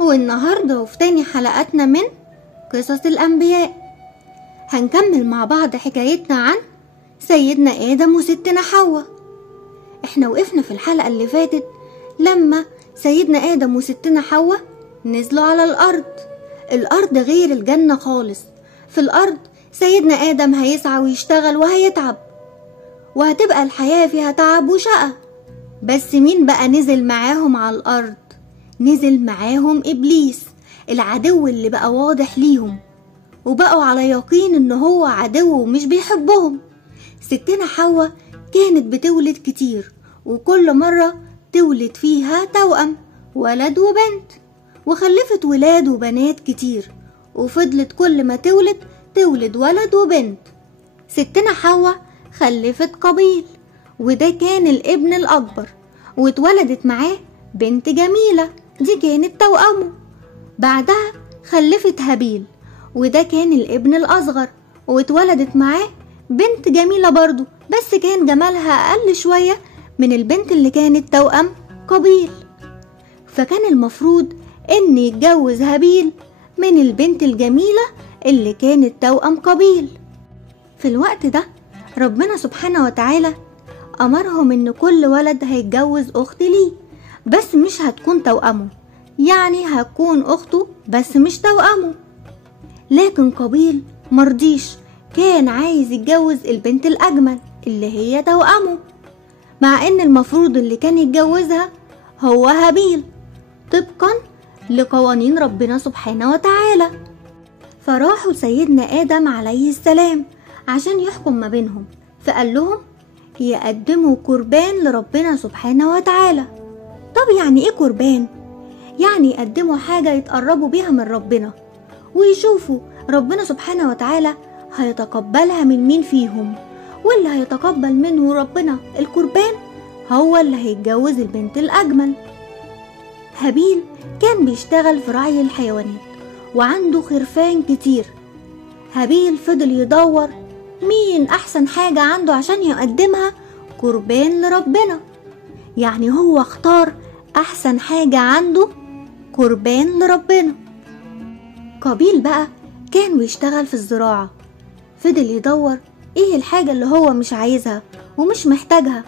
والنهاردة وفي تاني حلقاتنا من قصص الأنبياء هنكمل مع بعض حكايتنا عن سيدنا آدم وستنا حواء. احنا وقفنا في الحلقة اللي فاتت لما سيدنا آدم وستنا حواء نزلوا على الأرض غير الجنة خالص. في الأرض سيدنا آدم هيسعى ويشتغل وهيتعب وهتبقى الحياة فيها تعب وشقى. بس مين بقى نزل معاهم على الأرض؟ نزل معاهم إبليس، العدو اللي بقى واضح ليهم وبقوا على يقين إن هو عدو ومش بيحبهم. ستنا حواء كانت بتولد كتير، وكل مرة تولد فيها توأم، ولد وبنت، وخلفت ولاد وبنات كتير، وفضلت كل ما تولد ولد وبنت. ستنا حواء خلفت قابيل، وده كان الابن الأكبر، واتولدت معاه بنت جميلة، دي كانت توأمه. بعدها خلفت هابيل، وده كان الابن الأصغر، واتولدت معاه بنت جميلة برضو، بس كان جمالها أقل شوية من البنت اللي كانت توأم قابيل. فكان المفروض إن يتجوز هابيل من البنت الجميلة اللي كانت توأم قابيل. في الوقت ده ربنا سبحانه وتعالى أمرهم إن كل ولد هيتجوز أخت ليه، بس مش هتكون توأمه، يعني هتكون أخته بس مش توأمه. لكن قابيل مرضيش، كان عايز يتجوز البنت الأجمل اللي هي توأمه، مع إن المفروض اللي كان يتجوزها هو هابيل طبقا لقوانين ربنا سبحانه وتعالى. فراحوا سيدنا آدم عليه السلام عشان يحكم ما بينهم، فقال لهم يقدموا قربان لربنا سبحانه وتعالى. طب يعني ايه قربان؟ يعني يقدموا حاجة يتقربوا بيها من ربنا، ويشوفوا ربنا سبحانه وتعالى هيتقبلها من مين فيهم، واللي هيتقبل منه ربنا القربان هو اللي هيتجوز البنت الأجمل. هابيل كان بيشتغل في رعي الحيوانات وعنده خرفان كتير. هابيل فضل يدور مين أحسن حاجة عنده عشان يقدمها قربان لربنا، يعني هو اختار أحسن حاجة عنده قربان لربنا. قابيل بقى كان بيشتغل في الزراعة، فضل يدور ايه الحاجة اللي هو مش عايزها ومش محتاجها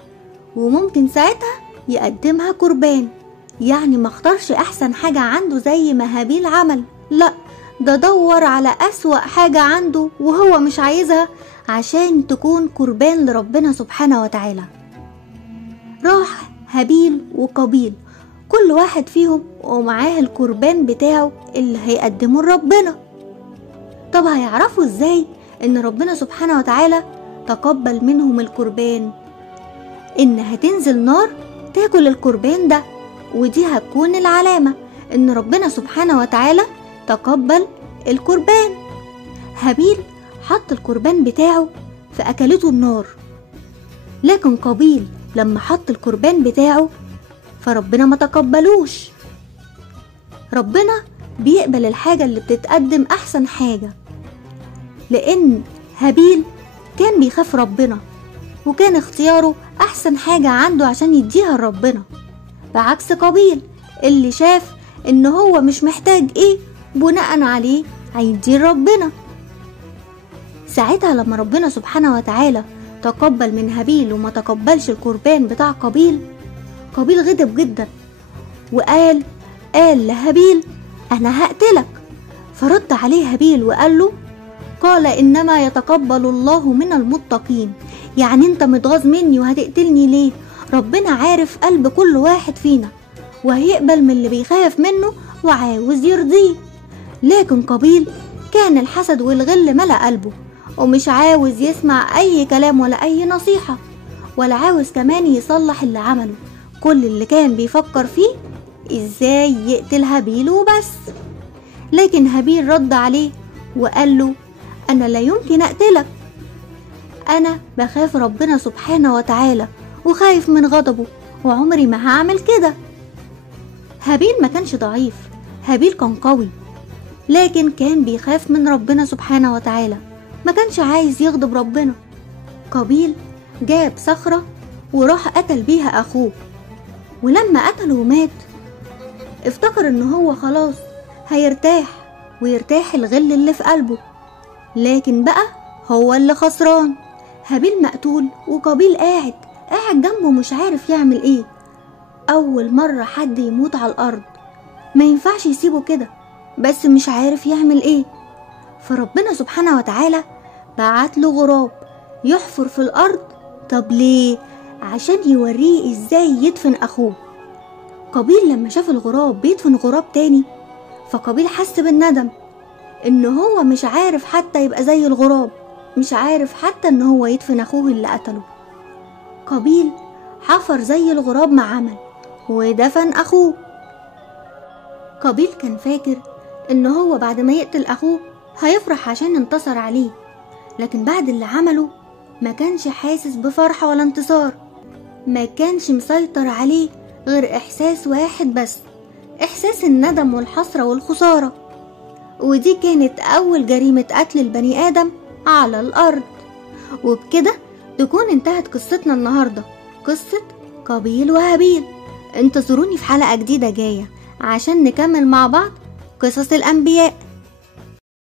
وممكن ساعتها يقدمها قربان. يعني ما اختارش أحسن حاجة عنده زي ما هابيل عمل، لا، ده دور على أسوأ حاجة عنده وهو مش عايزها عشان تكون قربان لربنا سبحانه وتعالى. راح هابيل وقابيل كل واحد فيهم ومعاه القربان بتاعه اللي هيقدمه لربنا. طب هيعرفوا ازاي ان ربنا سبحانه وتعالى تقبل منهم القربان؟ ان هتنزل نار تاكل القربان ده، ودي هتكون العلامة ان ربنا سبحانه وتعالى تقبل القربان. هابيل حط القربان بتاعه فأكلته النار، لكن قابيل لما حط القربان بتاعه فربنا ما تقبلوش. ربنا بيقبل الحاجة اللي بتتقدم أحسن حاجة، لأن هابيل كان بيخاف ربنا وكان اختياره أحسن حاجة عنده عشان يديها لربنا، بعكس قابيل اللي شاف إن هو مش محتاج إيه بناء عليه هيديه لربنا. ساعتها لما ربنا سبحانه وتعالى تقبل من هابيل وما تقبلش القربان بتاع قابيل غضب جدا وقال لهابيل أنا هقتلك. فرد عليه هابيل وقال له قال إنما يتقبل الله من المتقين، يعني انت متغاظ مني وهتقتلني ليه؟ ربنا عارف قلب كل واحد فينا وهيقبل من اللي بيخاف منه وعاوز يرضيه. لكن قابيل كان الحسد والغل ملأ قلبه ومش عاوز يسمع أي كلام ولا أي نصيحة، ولا عاوز كمان يصلح اللي عمله. كل اللي كان بيفكر فيه إزاي يقتل هابيل وبس. لكن هابيل رد عليه وقال له أنا لا يمكن أقتلك، أنا بخاف ربنا سبحانه وتعالى وخايف من غضبه وعمري ما هعمل كده. هابيل ما كانش ضعيف، هابيل كان قوي، لكن كان بيخاف من ربنا سبحانه وتعالى، ما كانش عايز يغضب ربنا. قابيل جاب صخرة وراح قتل بيها أخوه، ولما قتله ومات افتكر ان هو خلاص هيرتاح ويرتاح الغل اللي في قلبه، لكن بقى هو اللي خسران. هابيل مقتول وقابيل قاعد جنبه مش عارف يعمل ايه. اول مرة حد يموت على الارض، ما ينفعش يسيبه كده، بس مش عارف يعمل ايه. فربنا سبحانه وتعالى بعت له غراب يحفر في الارض. طب ليه؟ عشان يوريه ازاي يدفن اخوه. قابيل لما شاف الغراب بيدفن غراب تاني، فقابيل حس بالندم ان هو مش عارف حتى يبقى زي الغراب، مش عارف حتى ان هو يدفن اخوه اللي قتله. قابيل حفر زي الغراب ما عمل ودفن اخوه. قابيل كان فاكر ان هو بعد ما يقتل اخوه هيفرح عشان انتصر عليه، لكن بعد اللي عمله ما كانش حاسس بفرحة ولا انتصار. ما كانش مسيطر عليه غير احساس واحد بس، احساس الندم والحسرة والخسارة. ودي كانت اول جريمة قتل البني ادم على الارض. وبكده تكون انتهت قصتنا النهاردة، قصة قابيل وهابيل. انتظروني في حلقة جديدة جاية عشان نكمل مع بعض قصص الانبياء.